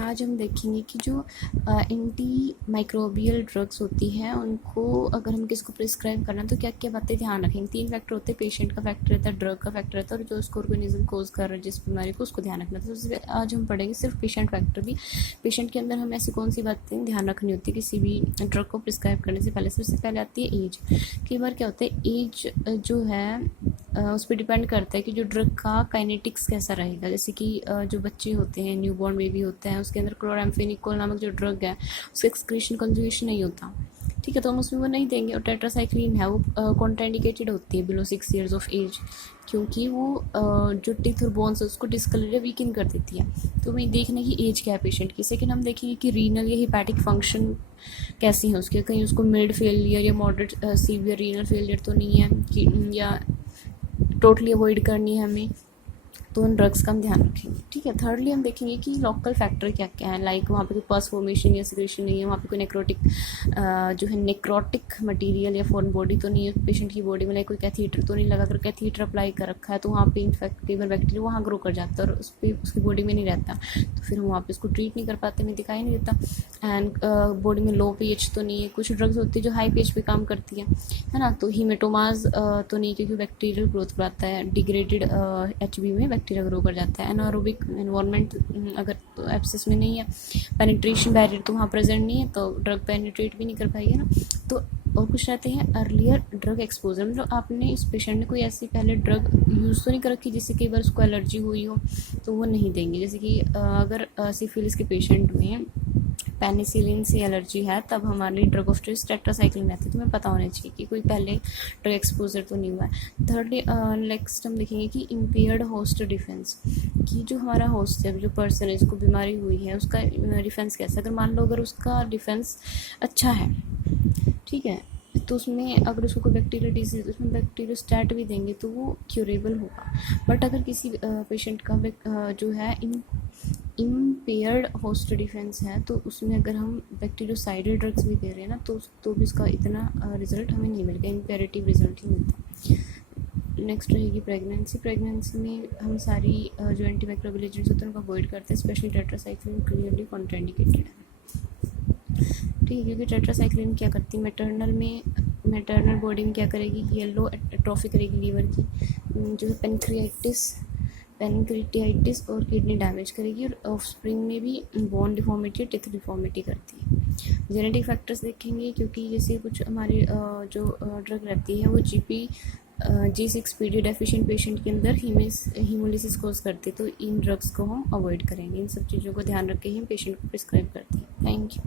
आज हम देखेंगे कि जो एंटी माइक्रोबियल ड्रग्स होती हैं उनको अगर हम किसको प्रिस्क्राइब करना तो क्या क्या बातें ध्यान रखेंगे। 3 फैक्टर होते हैं, पेशेंट का फैक्टर रहता है, ड्रग का फैक्टर रहता है और जो उसको ऑर्गेनिज्म कोज कर रहा है जिस बीमारी को उसको ध्यान रखना। तो उससे आज हम पढ़ेंगे सिर्फ पेशेंट फैक्टर भी। पेशेंट के अंदर हमें ऐसी कौन सी बातें ध्यान रखनी होती है किसी भी ड्रग को प्रिस्क्राइब करने से पहले। सबसे पहले आती है एज। कई बार क्या होता है, एज जो है उस पर डिपेंड करता है कि जो ड्रग का काइनेटिक्स कैसा रहेगा। जैसे कि जो बच्चे होते हैं, न्यूबॉर्न बेबी होते हैं, उसके अंदर क्लोराम्फेनिकोल नामक जो ड्रग है उसका एक्सक्रीशन कंजुगेशन नहीं होता, ठीक है, तो हम उसमें वो नहीं देंगे। और टेट्रासाइक्लिन है वो कॉन्ट्राइंडिकेटेड होती है बिलो 6 ईयर्स ऑफ एज, क्योंकि वो जो टीथ और बोन्स है उसको डिस्कलर या वीकन कर देती है। तो हमें देखने की एज क्या है पेशेंट की। सेकेंड हम देखेंगे कि रीनल या हिपैटिक फंक्शन कैसी है उसके, कहीं उसको मिड फेलियर या मॉडरेट सीवियर रीनल फेलियर तो नहीं है कि या टोटली अवॉइड करनी है हमें, तो उन ड्रग्स का हम ध्यान रखेंगे, ठीक है। थर्डली हम देखेंगे कि लोकल फैक्टर क्या क्या है, लाइक वहाँ पे कोई पस फॉर्मेशन या सिक्रेशन नहीं है, वहाँ पे कोई नेक्रोटिक जो है नेक्रोटिक मटेरियल या फॉरेन बॉडी तो नहीं है पेशेंट की बॉडी में, लाइक कोई कैथीटर तो नहीं लगा। अगर कैथीटर अप्लाई कर रखा है तो वहाँ पे इन्फेक्ट फीवर बैक्टीरिया वहाँ ग्रो कर जाता है और उस पर उसकी बॉडी में नहीं रहता, तो फिर हम वहाँ पे उसको ट्रीट नहीं कर पाते, हमें दिखाई नहीं देता। एंड बॉडी में लो pH तो नहीं है। कुछ ड्रग्स होती है जो हाई pH पे काम करती है ना, तो हीमेटोमाज तो नहीं, क्योंकि बैक्टीरियल ग्रोथ कराता है। डिग्रेडेड HB में बैक्टीरिया ग्रो कर जाता है। एनारोबिक एनवायरनमेंट अगर तो एब्सेस में नहीं है, पेनिट्रेशन बैरियर तो वहाँ प्रेजेंट नहीं है, तो ड्रग पेनिट्रेट भी नहीं कर पाएगी ना। तो और कुछ रहते हैं अर्लियर ड्रग एक्सपोजर, मतलब आपने इस पेशेंट ने कोई ऐसी पहले ड्रग यूज़ तो नहीं कर रखी जिससे कई बार उसको एलर्जी हुई हो, तो वो नहीं देंगे। जैसे कि अगर सिफिलिस के पेशेंट में पेनिसिलिन से एलर्जी है तब हमारी ड्रग ऑफ चॉइस टेट्रासाइक्लिन रहती है, तो हमें पता होना चाहिए कि कोई पहले ड्रग एक्सपोजर तो नहीं हुआ है। थर्डली नेक्स्ट हम देखेंगे कि इम्पेयर्ड होस्ट डिफेंस, कि जो हमारा होस्ट है, जो पर्सन है जिसको बीमारी हुई है उसका डिफेंस कैसा है। अगर मान लो अगर उसका डिफेंस अच्छा है, ठीक है, तो उसमें अगर उसको कोई बैक्टीरियल डिजीज, उसमें बैक्टीरियोस्टैट भी देंगे तो वो क्यूरेबल होगा। बट अगर किसी पेशेंट का जो है इम्पेयर्ड होस्ट डिफेंस है तो उसमें अगर हम बैक्टीरियोसाइडल ड्रग्स भी दे रहे हैं ना तो भी उसका इतना रिजल्ट हमें नहीं मिलेगा, इम्पेरेटिव रिजल्ट ही मिलता। नेक्स्ट रहेगी प्रेगनेंसी। प्रेगनेंसी में हम सारी जो एंटीमाइक्रोबियल एजेंट्स होते हैं उनको अवॉइड करते हैं, स्पेशली टेट्रासाइक्लिन क्लियरली कॉन्ट्राइंडिकेटेड है, ठीक है, क्योंकि टेट्रासाइक्लिन क्या करती है, मैटरनल बॉडी में क्या करेगी, येलो एट्रोफी करेगी लीवर की, जो है पेनक्रियाटिस और किडनी डैमेज करेगी, और ऑफस्प्रिंग में भी बोन डिफॉर्मिटी, टिथ डिफॉर्मिटी करती है। जेनेटिक फैक्टर्स देखेंगे, क्योंकि जैसे कुछ हमारी जो ड्रग रहती है वो G6PD डेफिशिएंट पेशेंट के अंदर हीमोलिसिस कोज करती है, तो इन ड्रग्स को हम अवॉइड करेंगे। इन सब चीज़ों को ध्यान रख के ही हम पेशेंट को प्रिस्क्राइब करते हैं। Thank you.